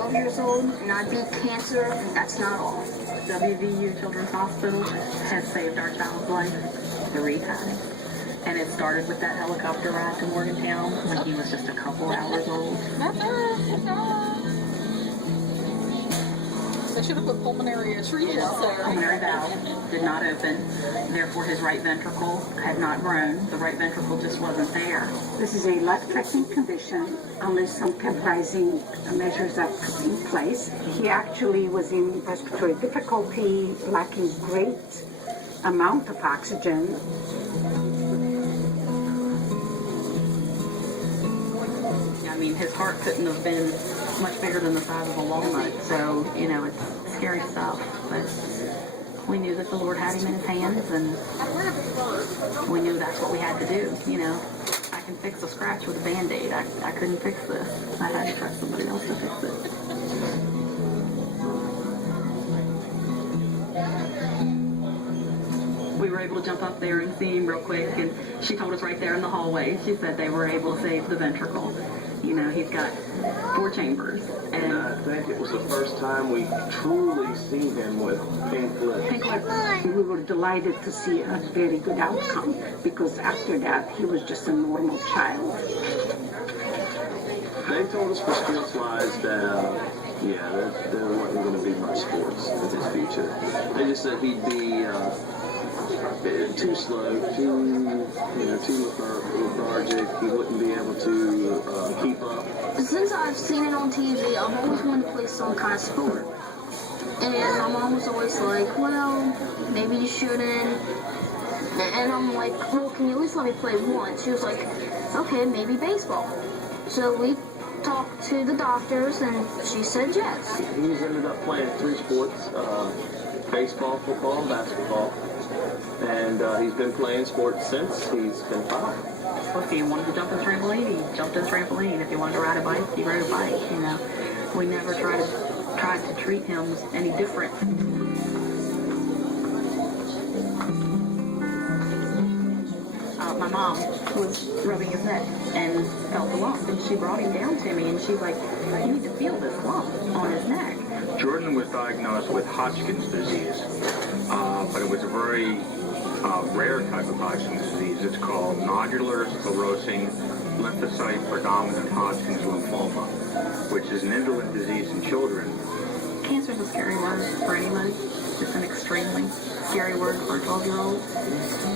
12 years old, and I beat cancer, and that's not all. WVU Children's Hospital has saved our child's life 3 times. And it started with that helicopter ride to Morgantown when he was just a couple hours old. They should have put pulmonary arteries there. Pulmonary valve did not open, therefore his right ventricle had not grown. The right ventricle just wasn't there. This is a life-threatening condition unless some temporizing measures are put in place. He actually was in respiratory difficulty, lacking great amount of oxygen. I mean, his heart couldn't have been much bigger than the size of a walnut, so, you know, it's scary stuff, but we knew that the Lord had him in his hands, and we knew that's what we had to do, you know. I can fix a scratch with a Band-Aid. I couldn't fix this. I had to trust somebody else to fix it. We were able to jump up there and see him real quick, and she told us right there in the hallway, she said they were able to save the ventricle. You know, he's got 4 chambers. And I think it was the first time we truly seen him with pink lips. Pink lips. We were delighted to see a very good outcome because after that he was just a normal child. They told us for sports-wise that, there wasn't going to be much sports in his future. They just said he'd be too slow, too lethargic. He wouldn't be able to keep up. Since I've seen it on TV, I've always wanted to play some kind of sport. And my mom was always like, well, maybe you shouldn't. And I'm like, well, can you at least let me play one? She was like, okay, maybe baseball. So we talked to the doctors, and she said yes. He's ended up playing 3 sports, baseball, football, and basketball. And he's been playing sports since he's been 5. If he wanted to jump in the trampoline, he jumped in the trampoline. If he wanted to ride a bike, he rode a bike. You know, we never tried to treat him any different. My mom was rubbing his neck and felt the lump, and she brought him down to me, and she's like, "You need to feel this lump on his neck." Jordan was diagnosed with Hodgkin's disease, but it was a very rare type of Hodgkin's disease. It's called nodular sclerosing lymphocyte predominant Hodgkin's lymphoma, which is an indolent disease in children. Cancer is a scary word for anybody. It's an extremely scary word for a 12-year-old.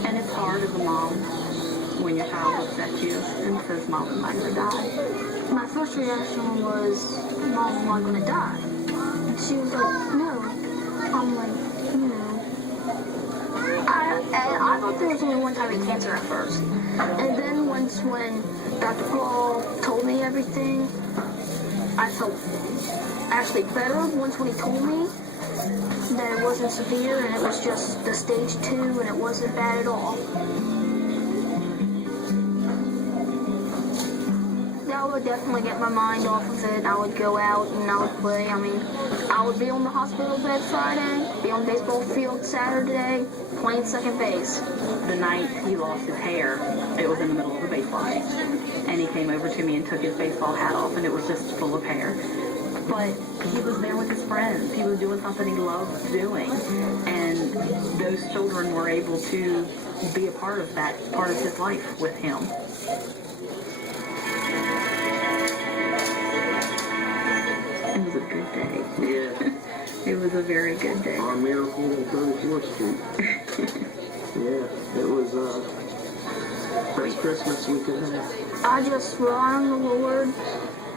And it's hard as a mom when your child looks at you and says, "Mom, am I going to die?" My first reaction was, Mom, am I going to die? And she was like, no. I'm like, no. I thought there was only one type of cancer at first. And then once when Dr. Paul told me everything, I felt actually better once when he told me that it wasn't severe and it was just the stage 2 and it wasn't bad at all. That would definitely get my mind off of it. I would go out and I would play. I mean, I would be on the hospital bed Friday, be on the baseball field Saturday, playing second base. The night he lost his hair, it was in the middle of a baseball game. And he came over to me and took his baseball hat off, and it was just full of hair. But he was there with his friends. He was doing something he loved doing. And those children were able to be a part of that, part of his life with him. It was a good day. Yeah. It was a very good day. Our miracle on 34th Street. Yeah, it was best Christmas we could have. I just rely on the Lord,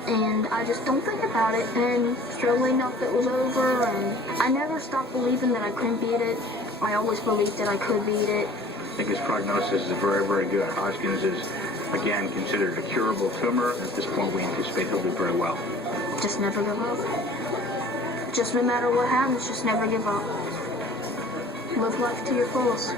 and I just don't think about it. And strangely enough, it was over, and I never stopped believing that I couldn't beat it. I always believed that I could beat it. I think his prognosis is very, very good. Hodgkin's is, again, considered a curable tumor. At this point, we anticipate he'll do very well. Just never give up. Just no matter what happens, just never give up. Live life to your fullest.